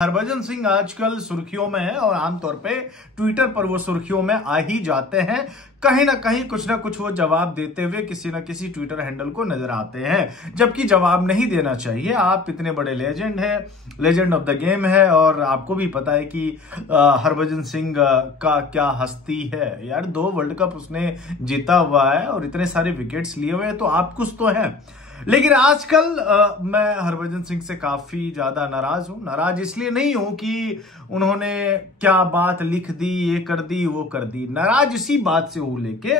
हरभजन सिंह आजकल सुर्खियों में है और आमतौर पे ट्विटर पर वो सुर्खियों में आ ही जाते हैं। कहीं ना कहीं कुछ ना कुछ वो जवाब देते हुए किसी ना किसी ट्विटर हैंडल को नजर आते हैं, जबकि जवाब नहीं देना चाहिए। आप इतने बड़े लेजेंड हैं, लेजेंड ऑफ द गेम है, और आपको भी पता है कि हरभजन सिंह का क्या हस्ती है यार। 2 वर्ल्ड कप उसने जीता हुआ है और इतने सारे विकेट्स लिए हुए हैं, तो आप कुछ तो हैं। लेकिन आजकल मैं हरभजन सिंह से काफी ज्यादा नाराज हूं। नाराज इसलिए नहीं हूं कि उन्होंने क्या बात लिख दी, ये कर दी, वो कर दी। नाराज इसी बात से हूं लेके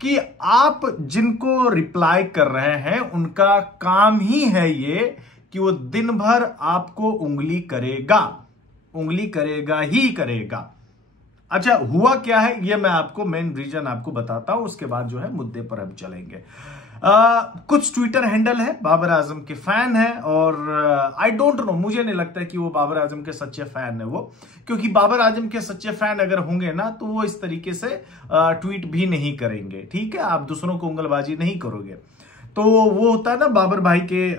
कि आप जिनको रिप्लाई कर रहे हैं उनका काम ही है ये कि वो दिन भर आपको उंगली करेगा ही करेगा। अच्छा, हुआ क्या है ये मैं आपको मेन रीजन आपको बताता हूं, उसके बाद जो है मुद्दे पर हम चलेंगे। कुछ ट्विटर हैंडल है बाबर आजम के फैन है, और आई डोंट नो, मुझे नहीं लगता कि वो बाबर आजम के सच्चे फैन है वो, क्योंकि बाबर आजम के सच्चे फैन अगर होंगे ना तो वो इस तरीके से ट्वीट भी नहीं करेंगे। ठीक है, आप दूसरों को उंगलबाजी नहीं करोगे। तो वो होता है ना, बाबर भाई के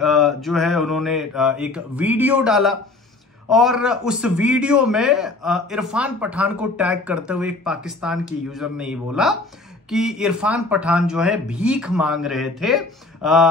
जो है उन्होंने एक वीडियो डाला, और उस वीडियो में इरफान पठान को टैग करते हुए एक पाकिस्तान के यूजर ने ही बोला कि इरफान पठान जो है भीख मांग रहे थे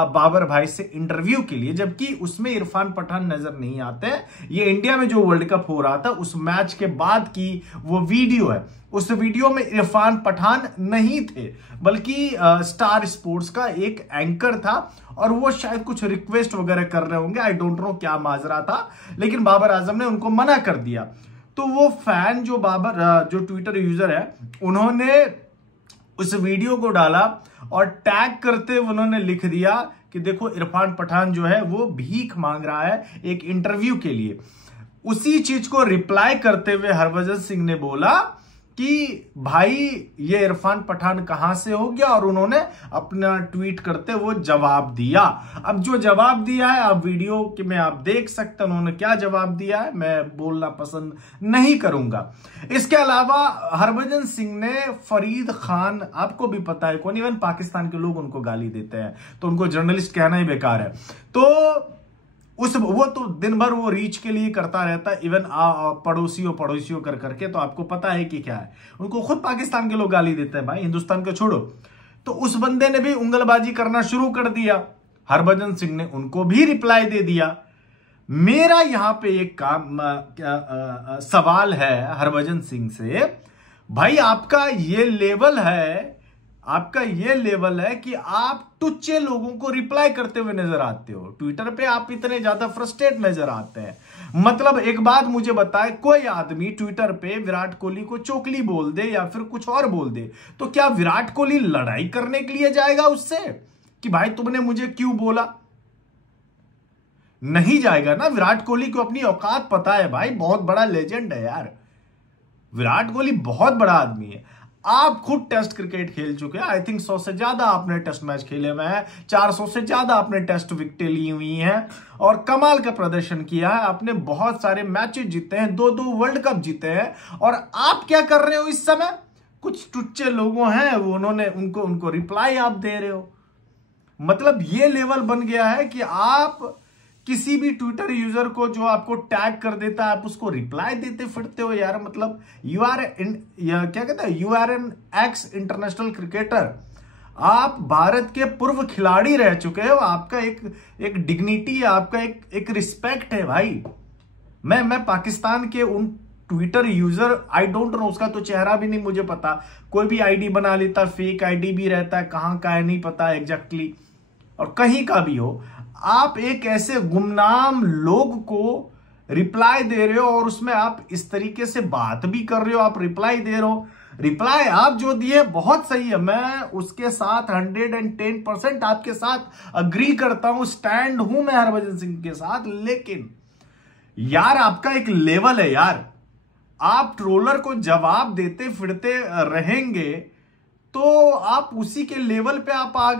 बाबर भाई से इंटरव्यू के लिए, जबकि उसमें इरफान पठान नजर नहीं आते। ये इंडिया में जो वर्ल्ड कप हो रहा था उस मैच के बाद की वो वीडियो है। उस वीडियो में इरफान पठान नहीं थे, बल्कि स्टार स्पोर्ट्स का एक एंकर था, और वो शायद कुछ रिक्वेस्ट वगैरह कर रहे होंगे। आई डोंट नो क्या माजरा था, लेकिन बाबर आजम ने उनको मना कर दिया। तो वो फैन जो ट्विटर यूजर है, उन्होंने उस वीडियो को डाला और टैग करते उन्होंने लिख दिया कि देखो इरफान पठान जो है वो भीख मांग रहा है एक इंटरव्यू के लिए। उसी चीज को रिप्लाई करते हुए हरभजन सिंह ने बोला कि भाई ये इरफान पठान कहां से हो गया, और उन्होंने अपना ट्वीट करते वो जवाब दिया। अब जो जवाब दिया है आप वीडियो में आप देख सकते हैं, उन्होंने क्या जवाब दिया है, मैं बोलना पसंद नहीं करूंगा। इसके अलावा हरभजन सिंह ने फरीद खान, आपको भी पता है कौन, इवन पाकिस्तान के लोग उनको गाली देते हैं, तो उनको जर्नलिस्ट कहना ही बेकार है। तो वो तो दिन भर वो रीच के लिए करता रहता है, इवन पड़ोसियों कर करके। तो आपको पता है कि क्या है, उनको खुद पाकिस्तान के लोग गाली देते हैं भाई, हिंदुस्तान को छोड़ो। तो उस बंदे ने भी उंगलबाजी करना शुरू कर दिया, हरभजन सिंह ने उनको भी रिप्लाई दे दिया। मेरा यहां पे एक सवाल है हरभजन सिंह से, भाई आपका ये लेवल है कि आप टुच्चे लोगों को रिप्लाई करते हुए नजर आते हो। ट्विटर पे आप इतने ज्यादा फ्रस्ट्रेट नजर आते हैं। मतलब एक बात मुझे बताए, कोई आदमी ट्विटर पे विराट कोहली को चोकली बोल दे या फिर कुछ और बोल दे, तो क्या विराट कोहली लड़ाई करने के लिए जाएगा उससे कि भाई तुमने मुझे क्यों बोला? नहीं जाएगा ना। विराट कोहली को अपनी औकात पता है भाई, बहुत बड़ा लेजेंड है यार। विराट कोहली बहुत बड़ा आदमी है। आप खुद टेस्ट क्रिकेट खेल चुके हैं, आई थिंक 100 से ज्यादा आपने टेस्ट मैच खेले हुए हैं, 400 से ज्यादा आपने टेस्ट विकेटें ली हुई हैं, और कमाल का प्रदर्शन किया है आपने। बहुत सारे मैचेस जीते हैं, 2 वर्ल्ड कप जीते हैं, और आप क्या कर रहे हो इस समय? कुछ टुच्चे लोगों हैं, उन्होंने उनको रिप्लाई आप दे रहे हो। मतलब ये लेवल बन गया है कि आप किसी भी ट्विटर यूजर को जो आपको टैग कर देता है आप उसको रिप्लाई देते फिरते हो यार। मतलब you are an ex international cricketer, आप भारत के पूर्व खिलाड़ी रह चुके हो, आपका एक डिग्निटी है, आपका एक रिस्पेक्ट है भाई। मैं पाकिस्तान के उन Twitter user, I don't know, उसका तो चेहरा भी नहीं मुझे पता, कोई भी आईडी बना लेता, फेक आईडी भी रहता है, कहां का है नहीं पता एग्जैक्टली, और कहीं का भी हो, आप एक ऐसे गुमनाम लोग को रिप्लाई दे रहे हो, और उसमें आप इस तरीके से बात भी कर रहे हो, आप रिप्लाई दे रहे हो। रिप्लाई आप जो दिए बहुत सही है, मैं उसके साथ 110% आपके साथ अग्री करता हूं, स्टैंड हूं मैं हरभजन सिंह के साथ। लेकिन यार आपका एक लेवल है यार, आप ट्रोलर को जवाब देते फिरते रहेंगे तो आप उसी के लेवल पे आप आ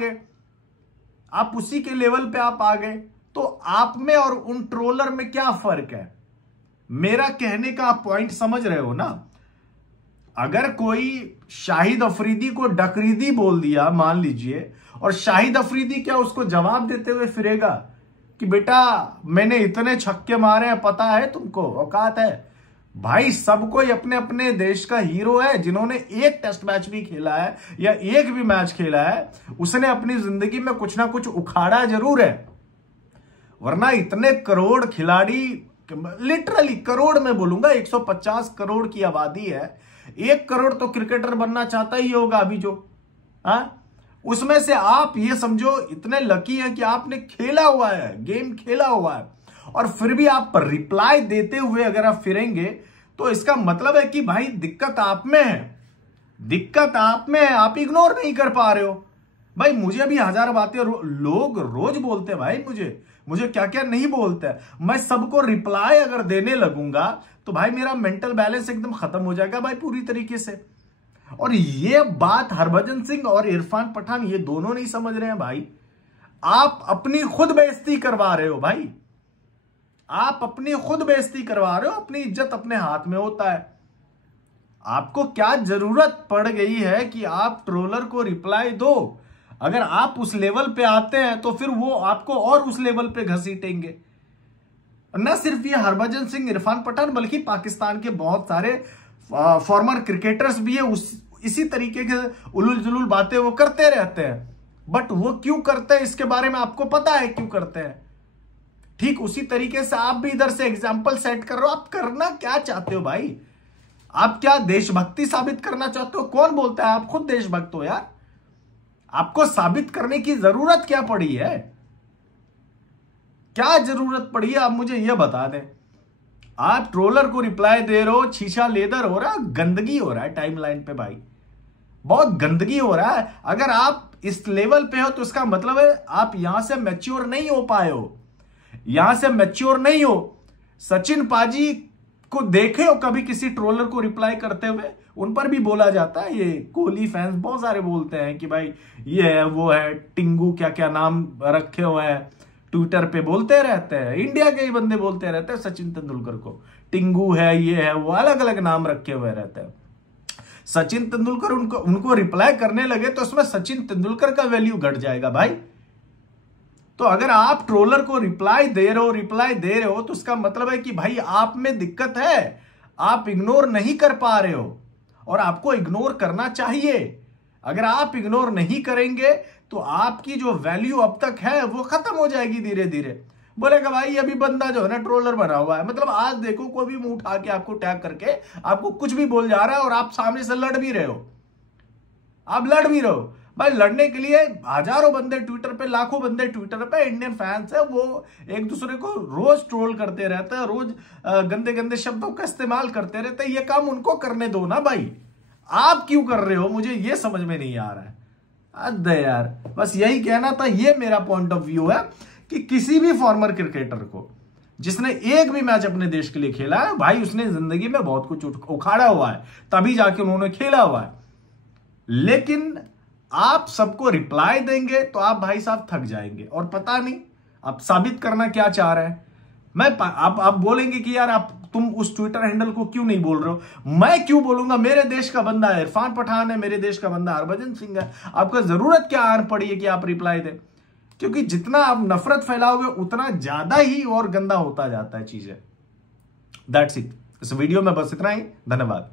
गए। तो आप में और उन ट्रोलर में क्या फर्क है? मेरा कहने का आप पॉइंट समझ रहे हो ना? अगर कोई शाहिद अफरीदी को डकरीदी बोल दिया मान लीजिए, और शाहिद अफरीदी क्या उसको जवाब देते हुए फिरेगा कि बेटा मैंने इतने छक्के मारे हैं, पता है तुमको, औकात है? भाई सब कोई अपने अपने देश का हीरो है। जिन्होंने एक टेस्ट मैच भी खेला है या एक भी मैच खेला है, उसने अपनी जिंदगी में कुछ ना कुछ उखाड़ा जरूर है। वरना इतने करोड़ खिलाड़ी, लिटरली करोड़ में बोलूंगा, 150 करोड़ की आबादी है, 1 करोड़ तो क्रिकेटर बनना चाहता ही होगा अभी जो, उसमें से आप ये समझो इतने लकी हैं कि आपने खेला हुआ है, गेम खेला हुआ है, और फिर भी आप पर रिप्लाई देते हुए अगर आप फिरेंगे तो इसका मतलब है कि भाई दिक्कत आप में है, दिक्कत आप में है, आप इग्नोर नहीं कर पा रहे हो। भाई मुझे भी हजार बातें लोग रोज बोलते हैं, भाई मुझे क्या क्या नहीं बोलते हैं। मैं सबको रिप्लाई अगर देने लगूंगा तो भाई मेरा मेंटल बैलेंस एकदम खत्म हो जाएगा भाई पूरी तरीके से। और ये बात हरभजन सिंह और इरफान पठान ये दोनों नहीं समझ रहे हैं भाई। आप अपनी खुद बेइज्जती करवा रहे हो भाई, आप अपनी खुद बेइज्जती करवा रहे हो। अपनी इज्जत अपने हाथ में होता है। आपको क्या जरूरत पड़ गई है कि आप ट्रोलर को रिप्लाई दो? अगर आप उस लेवल पे आते हैं तो फिर वो आपको और उस लेवल पे घसीटेंगे। न सिर्फ ये हरभजन सिंह, इरफान पठान, बल्कि पाकिस्तान के बहुत सारे फॉर्मर क्रिकेटर्स भी है, इसी तरीके के उलूल जुलूल बातें वो करते रहते हैं। बट वो क्यों करते हैं इसके बारे में आपको पता है क्यों करते हैं। ठीक उसी तरीके से आप भी इधर से एग्जाम्पल सेट कर रहे हो। आप करना क्या चाहते हो भाई? आप क्या देशभक्ति साबित करना चाहते हो? कौन बोलता है आप खुद देशभक्त हो यार? आपको साबित करने की जरूरत क्या पड़ी है? क्या जरूरत पड़ी है आप मुझे यह बता दें। आप ट्रोलर को रिप्लाई दे रहे हो, शीशा लेदर हो रहा है, गंदगी हो रहा है टाइमलाइन पे भाई, बहुत गंदगी हो रहा है। अगर आप इस लेवल पे हो तो इसका मतलब है आप यहां से मैच्योर नहीं हो पाए हो, यहां से मैच्योर नहीं हो। सचिन पाजी को देखे हो कभी किसी ट्रोलर को रिप्लाई करते हुए? उन पर भी बोला जाता है, ये कोहली फैंस बहुत सारे बोलते हैं कि भाई ये है वो है, टिंगू क्या क्या नाम रखे हुए हैं, ट्विटर पे बोलते रहते हैं। इंडिया के ही बंदे बोलते रहते हैं सचिन तेंदुलकर को, टिंगू है, ये है वो, अलग अलग नाम रखे हुए रहते हैं। सचिन तेंदुलकर उनको रिप्लाई करने लगे तो उसमें सचिन तेंदुलकर का वैल्यू घट जाएगा भाई। तो अगर आप ट्रोलर को रिप्लाई दे रहे हो तो उसका मतलब है कि भाई आप में दिक्कत है, आप इग्नोर नहीं कर पा रहे हो, और आपको इग्नोर करना चाहिए। अगर आप इग्नोर नहीं करेंगे तो आपकी जो वैल्यू अब तक है वो खत्म हो जाएगी धीरे धीरे। बोलेगा भाई अभी बंदा जो है ना ट्रोलर बना हुआ है, मतलब आज देखो कोई भी मुंह उठा के आपको टैग करके आपको कुछ भी बोल जा रहा है और आप सामने से लड़ भी रहे हो। आप लड़ भी रहे हो भाई। लड़ने के लिए हजारों बंदे ट्विटर पे, लाखों बंदे ट्विटर पे इंडियन फैंस है, वो एक दूसरे को रोज ट्रोल करते रहते हैं, रोज गंदे गंदे शब्दों का इस्तेमाल करते रहते हैं। ये काम उनको करने दो ना भाई, आप क्यों कर रहे हो? मुझे ये समझ में नहीं आ रहा है। अरे यार बस यही कहना था। ये मेरा पॉइंट ऑफ व्यू है कि किसी भी फॉर्मर क्रिकेटर को जिसने एक भी मैच अपने देश के लिए खेला है भाई, उसने जिंदगी में बहुत कुछ उखाड़ा हुआ है, तभी जाके उन्होंने खेला हुआ है। लेकिन आप सबको रिप्लाई देंगे तो आप भाई साहब थक जाएंगे, और पता नहीं आप साबित करना क्या चाह रहे हैं। आप बोलेंगे कि यार तुम उस ट्विटर हैंडल को क्यों नहीं बोल रहे हो? मैं क्यों बोलूंगा? मेरे देश का बंदा है इरफान पठान है, मेरे देश का बंदा हरभजन सिंह है। आपको जरूरत क्या आन पड़ी है कि आप रिप्लाई दें? क्योंकि जितना आप नफरत फैलाओगे उतना ज्यादा ही और गंदा होता जाता है चीजें। That's it. इस वीडियो में बस इतना ही। धन्यवाद।